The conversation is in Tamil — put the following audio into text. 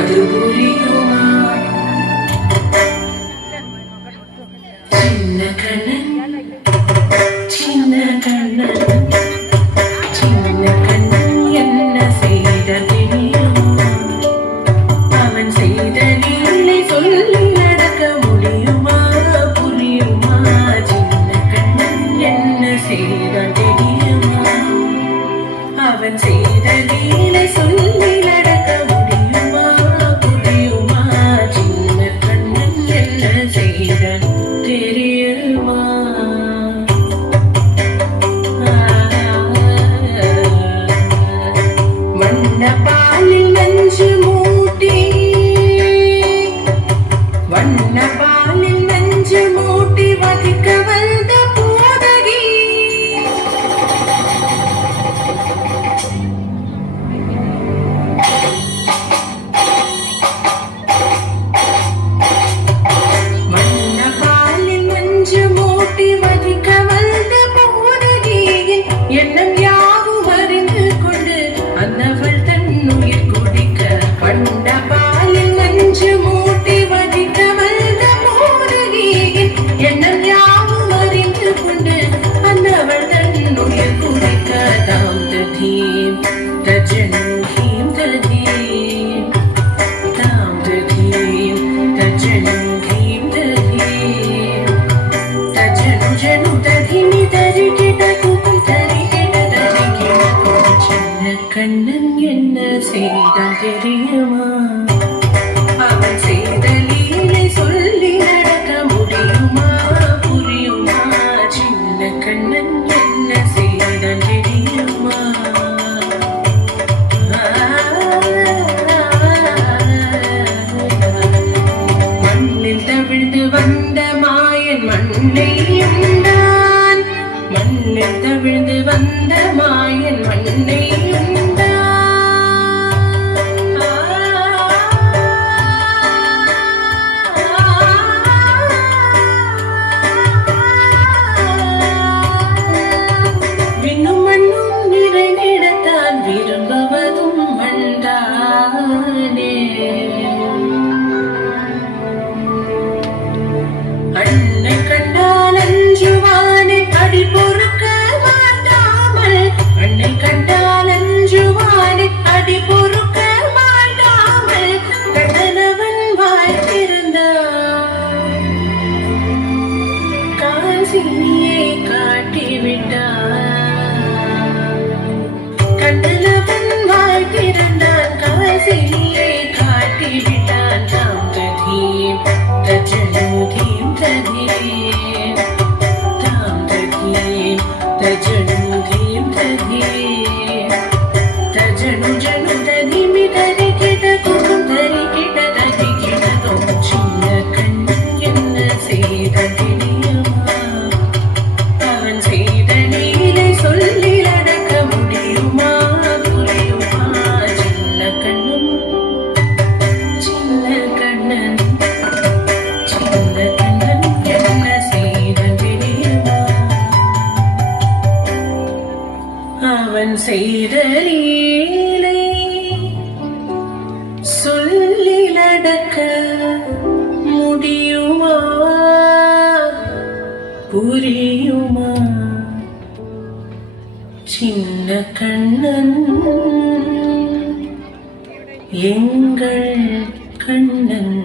அது புரியுமா? சின்ன கண்ணன் சின்ன கண்ணன் சின்ன கண்ணன் என்ன செய்த தெரியுமா? அவன் செய்த நீலை சொல்லி நடக்க முடியுமா? புரியுமா? சின்ன கண்ணன் என்ன செய்த தெரியுமா? அவன் செய்த நீலை சொல்லி நடக்க முடியுமா? புரியுமா? சின்ன கண்ணன் என்ன செய்த தெரியுமா? வண்ண பாலில் நஞ்சு மூட்டி வண்ண பாலில் நஞ்சு மூட்டி வதிக்க வந்த போதகி வண்ண பாலில் நஞ்சு மூட்டி வதிக்க வந்த போதகியின் எண்ணம் யாவும் அறிந்து கொண்டு அன்னவள் தன்னுயிர் குடிக்க வண்ண பாலில் நஞ்சு மூட்டி வதிக்க வந்த போதகியின் எண்ணம் யாவும் அறிந்து கொண்டு அன்னவள் தன்னுயிர் குடிக்க தாம் ததீம் தஜனு ஹீம் ததீம் தாம் ததீம் தஜனு ஹீம் ததீம் தஜனு ஜனு ததிமி தரிகிட குபம் தரிகிட தரிகிட குபம் சின்ன கண்ணன் என்ன செய்தான் தெரியுமா? அவன் செய்த லீலை சொல்லி நடக்க முடியுமா? புரியுமா? சின்ன கண்ணன் என்ன செய்தான் தெரியுமா? மண்ணில் தவிழ்ந்து வந்த மாயன் மண்ணை உண்டான் மண்ணில் தவிழ்ந்து வந்த மாயன் மண்ணை விண்ணும் மண்ணும் நிறைந்திடத்தான் விரும்புவதும் மண்டானே. அன்னை கண்டால் அஞ்சுவானே அடி பொறுக்க மாட்டாமல் அன்னை கண்டால் அஞ்சுவானே அடி பொறுக்க மாட்டாமல் கண்ணனவன் வாழ்த்திருந்தான் காசியை காட்டிவிட்டான். கண்ணனவன் வாழ்த்திருந்தான் காசியை காட்டிவிட்டான். தாம் ததீம் தஜனு தீம் ததீம் தாம் ததீம் தஜனு தீம் ததீம் தஜனு ஜனு ததிமி தரிகிட குபம் தரிகிட தரிகிட தோம் சின்ன கண்ணன் என்ன செய்த தெரியுமா? அவன் செய்த நீலை சொல்லி நடக்க முடியுமா? புரியுமா? சின்ன கண்ணன் சின்ன கண்ணன் சின்ன கண்ணன் என்ன செய்த தெரியுமா? அவன் செய்த லீலை சொல்லி நடக்க முடியுமா? புரியுமா? சின்ன கண்ணன் எங்கள் கண்ணன்.